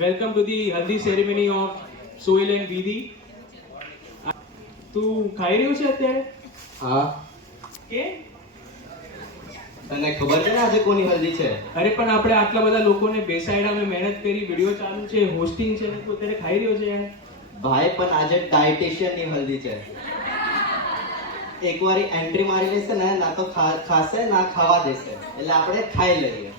Welcome to the Haldi ceremony of Soil and Vidhi. તું ખાઈ રહ્યો છે અત્યારે? હા. કે તને ખબર છે ને આજે કોની હલ્દી છે? અરે પણ આપણે આટલા બધા લોકોને બેસાડ્યા, અમે મહેનત કરી, વિડિયો ચાલુ છે, હોસ્ટિંગ છે, તું અત્યારે ખાઈ રહ્યો છે યાર? ભાઈ પણ આજે ડાયટિશિયન ની હલ્દી છે. એકવાર એન્ટ્રી મારી લેશે ને, ના તો ખાશે ના ખાવા દેશે, એટલે આપણે ખાઈ લઈએ.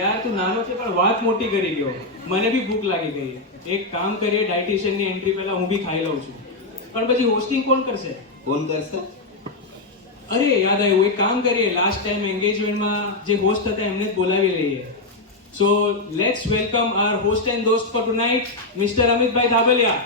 યાર તું નાનો છે પણ વાત મોટી કરી ગયો. મને બી ભૂખ લાગી ગઈ. એક કામ કરીએ, ડાયટિશિયન ની એન્ટ્રી પહેલા હું બી ખાઈ લઉં છું. પણ પછી હોસ્ટિંગ કોણ કરશે? કોણ કરશે? અરે યાદ આવ્યું, એક કામ કરીએ, લાસ્ટ ટાઈમ એન્ગેજમેન્ટમાં જે હોસ્ટ હતા એમને જ બોલાવી લઈએ. So let's welcome our host and દોસ્ત for tonight, mister Amitbhai Dhabaliya.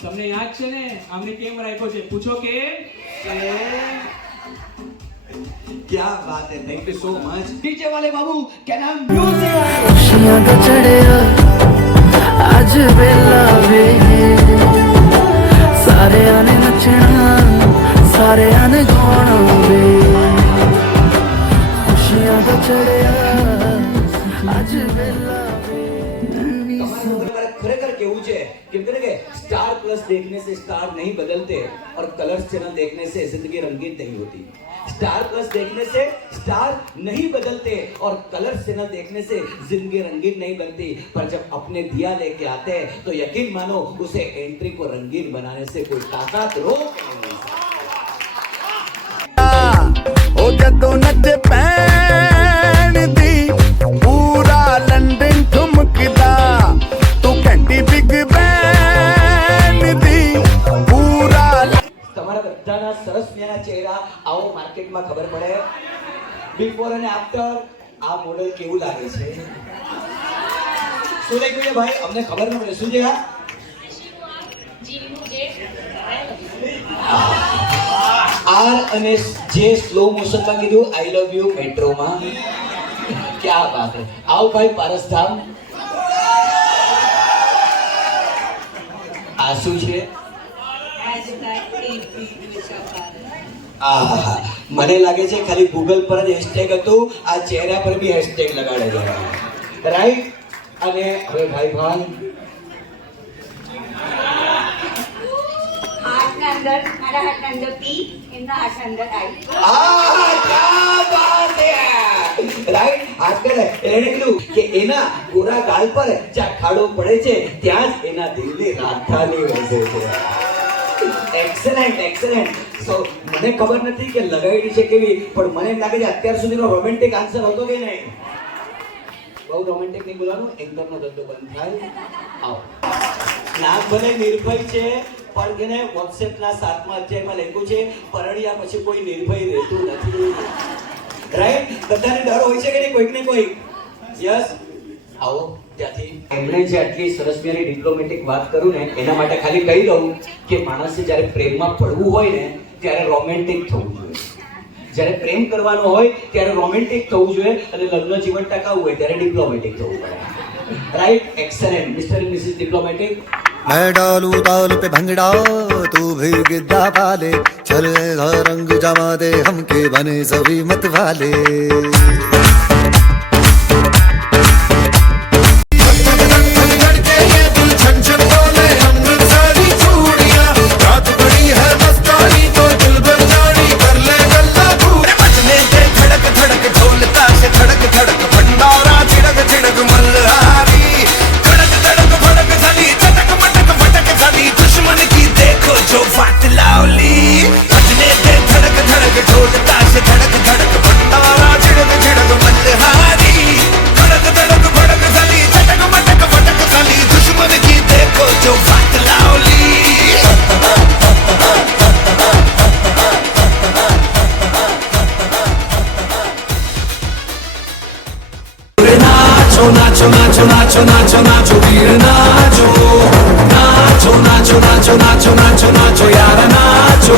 તમને યાદ છે ને આમને કેમ રાખ્યો છે? પૂછો કે क्या बात है, thank you so much. DJ वाले बाबू क्या नाम? म्यूजिक खुशियां तो चढ़िया आज वेला वे सारे आने नचना सारे आने गाना वे खुशियां तो चढ़िया आज वेला खरेखर केवू છે કેમ કે स्टार प्लस देखने से स्टार नहीं बदलते और कलर्स चैनल देखने से जिंदगी रंगीन नहीं होती. स्टार प्लस देखने से स्टार नहीं बदलते और कलर्स चैनल देखने से जिंदगी रंगीन नहीं बनती. पर जब अपने दिया लेके आते हैं तो यकीन मानो उसे एंट्री को रंगीन बनाने से कोई ताकत रोक नहीं सकती. ओ जदों नच पैण दी पूरा लंडन ठुमकदा तू घंटी बिग बैन दी पूरा તમારા બધાના સરસ મજાના ચહેરા આવો માર્કેટમાં ખબર પડે બિફોર અને આફ્ટર આ મોડેલ કેવું લાગે છે. શું લાગ્યું છે ભાઈ? અમને ખબર ન પડે. શું છે આર અને જે સ્લો મોશનમાં કીધું આઈ લવ યુ મેટ્રોમાં. ક્યા બાત હે. આવો ભાઈ પારસધામ. આ શું છે? આહા, મને લાગે છે ખાલી ગૂગલ પર જ હેશટેગ હતું, આ ચહેરા પર બી હેશટેગ લગાડે છે, રાઈટ? અને હવે ભાઈ ભાન હાથના અંદર મારા હાથના અંદર પી એમના હાથના અંદર આઈ. આહા, ક્યા બાત હે, રાઈટ? આજકાલ એણે કીધું કે એના ગોરા ગાલ પર જ્યાં ખાડો પડે છે ત્યાં જ એના દિલની રાજધાની વસે છે. Excellent excellent. સો મને ખબર નથી કે લગાડી છે કેવી, પણ મને એમ લાગે છે અત્યાર સુધીનો રોમેન્ટિક આન્સર હતો કે નહીં? બહુ રોમેન્ટિક નહીં બોલવાનું, એન્કરનો ધંધો બંધ થાય. આવો. નામ ભલે નિર્ભય છે પણ એને વોટ્સએપના 7મા અધ્યાયમાં લખ્યું છે પરણ્યા પછી કોઈ નિર્ભય રહેતું નથી. રાઈટ? બધાને ડર હોય છે કે નહીં કોઈક ને કોઈક? યસ. આવો ત્યાંથી એમણે જે આટલી સરસ મજાની ડિપ્લોમેટિક વાત કરું ને એના માટે ખાલી કહી દઉં કે માણસે જ્યારે પ્રેમમાં પડવું હોય ને ત્યારે રોમેન્ટિક થવું જોઈએ. જ્યારે પ્રેમ કરવાનો હોય ત્યારે રોમેન્ટિક થવું જોઈએ અને લગ્ન જીવન ટકાવવું હોય ત્યારે ડિપ્લોમેટિક થવું પડે. Right? Excellent mister and missus diplomatic. मैं डालू ताल पे भंगड़ा तू भी गिद्दा पाले चल रंग जमा दे हमके बने सभी मत वाले नाचो नाचो नाचो नाचो नाचो वीर नाचो नाचो नाचो नाचो नाचो नाचो नाचो यार नाचो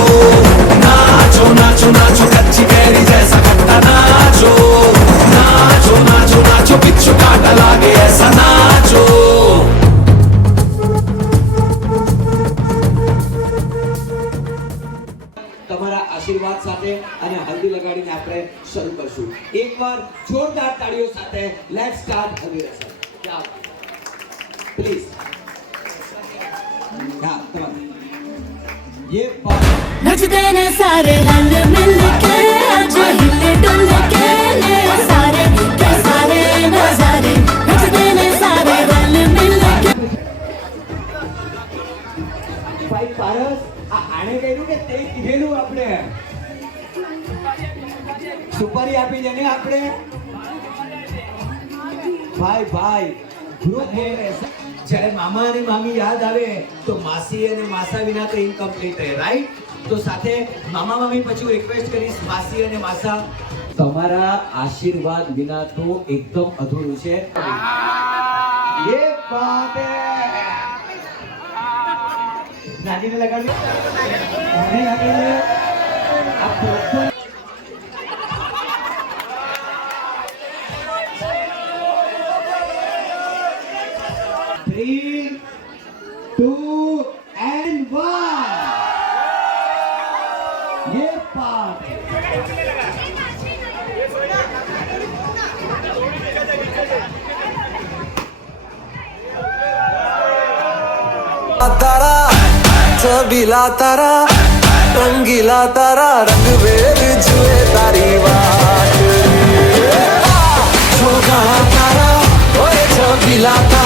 नाचो नाचो नाचो कच्ची कैरी जैसा खट्टा नाचो नाचो नाचो नाचो તાળીઓ સાથે લેટ્સ સ્ટાર્ટ અભિરસન. क्या प्लीज हाँ તમારે ये नचते ने सारे रंग मिल के आज हिले डुल के ले सारे के सारे नजारे नचते ने सारे रंग मिल के ભાઈ પારસ આ આણે કહ્યું કે તે કીધેલું આપણે સુપારી આપી દે ને આપણે ભાઈ ગ્રુપ બોલ રહે છે. જ્યારે મામા અને મામી યાદ આવે તો માસી અને માસા વિના તો ઇનકમ્પ્લીટ રહે, રાઈટ? તો સાથે મામા મામી પછી હું રિક્વેસ્ટ કરીશ માસી અને માસા, તમારા આશીર્વાદ વિના તો એકદમ અધૂરું છે. ये बात है. नानी ने लगा दिया. नानी लगा दिया. आप दोस्तों Three, 2 and 1. ये पार्ट तारा छबीला तारा रंगीला तारा रंग वेद जुए तारी वाट छोगा तारा ओए छबीला तारा